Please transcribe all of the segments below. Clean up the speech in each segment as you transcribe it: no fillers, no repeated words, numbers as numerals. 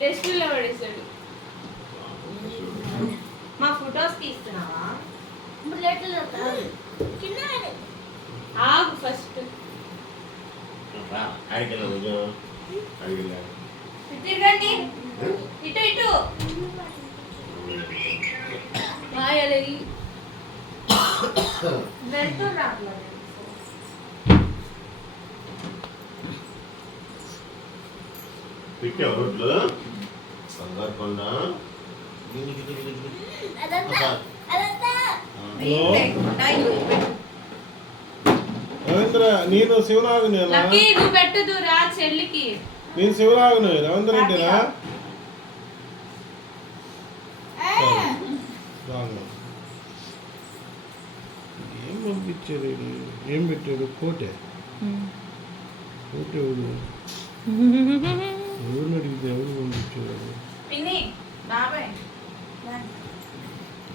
టెస్ట్లో పడేసాడు. మా ఫొటోస్ తీస్తున్నావా? ఆగు ఫస్ట్. తిరగండి ఇటు ఇటు. వెళ్తున్నా పెట్టావు రోడ్లు బంగారుకొండ. రవీంద్ర నేను శివనాగుని నువ్వు పెట్టదు రా చెల్లికి. నేను శివనాగుని రవీంద్ర రెడ్డినా ఏం పంపించాడు? ఏం పెట్టాడు? కోటే కోటే ఎవరు అడిగితే ఎవరు పంపించాడు?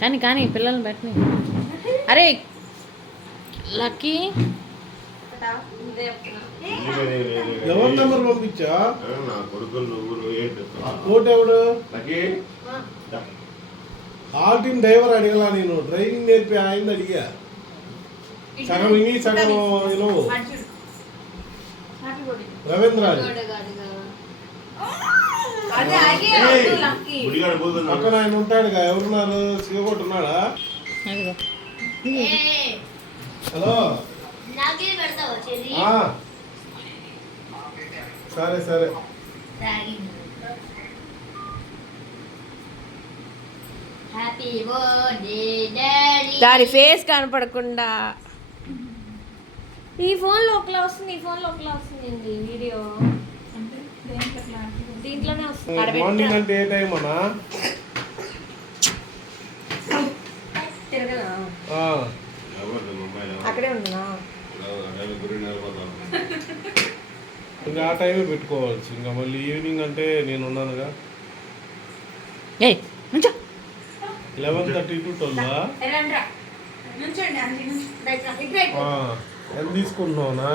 కానీ కానీ పిల్లల్ని పెట్టని. అరే లక్కీ ఎవరి నెంబర్ పంపించా? నా కొడుకులు నువ్వు ఏంటి కోట ఎవడు? ఆల్ టీమ్ డ్రైవర్ అడిగలా. నేను డ్రైవింగ్ నేర్పి ఆయన అడిగా. సగం ఇని సగం నువ్వు రవీంద్ర పక్కన ఆయన ఉంటాడుగా. ఎవరున్నారు? శివకోట ఉన్నాడా? హలో సరే సరే. దాని ఫేస్ కనపడకుండా. ఈ ఫోన్లో ఒకలా వస్తుంది, ఈ ఫోన్లో ఒకలా వస్తుంది వీడియో. దీంట్లోనే వస్తుంది. మార్నింగ్ అంటే ఏ టైం అన్నా? తిరగనా? అక్కడే ఉంటున్నా. ఇంకా ఆ టైమే పెట్టుకోవాల్సి. ఇంకా మళ్ళీ ఈవినింగ్ అంటే నేను ఉన్నానుగా. 11:30 to 12. ఎంత తీసుకుంటున్నావునా?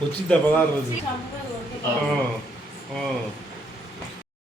వచ్చిద్దా 16 రోజు?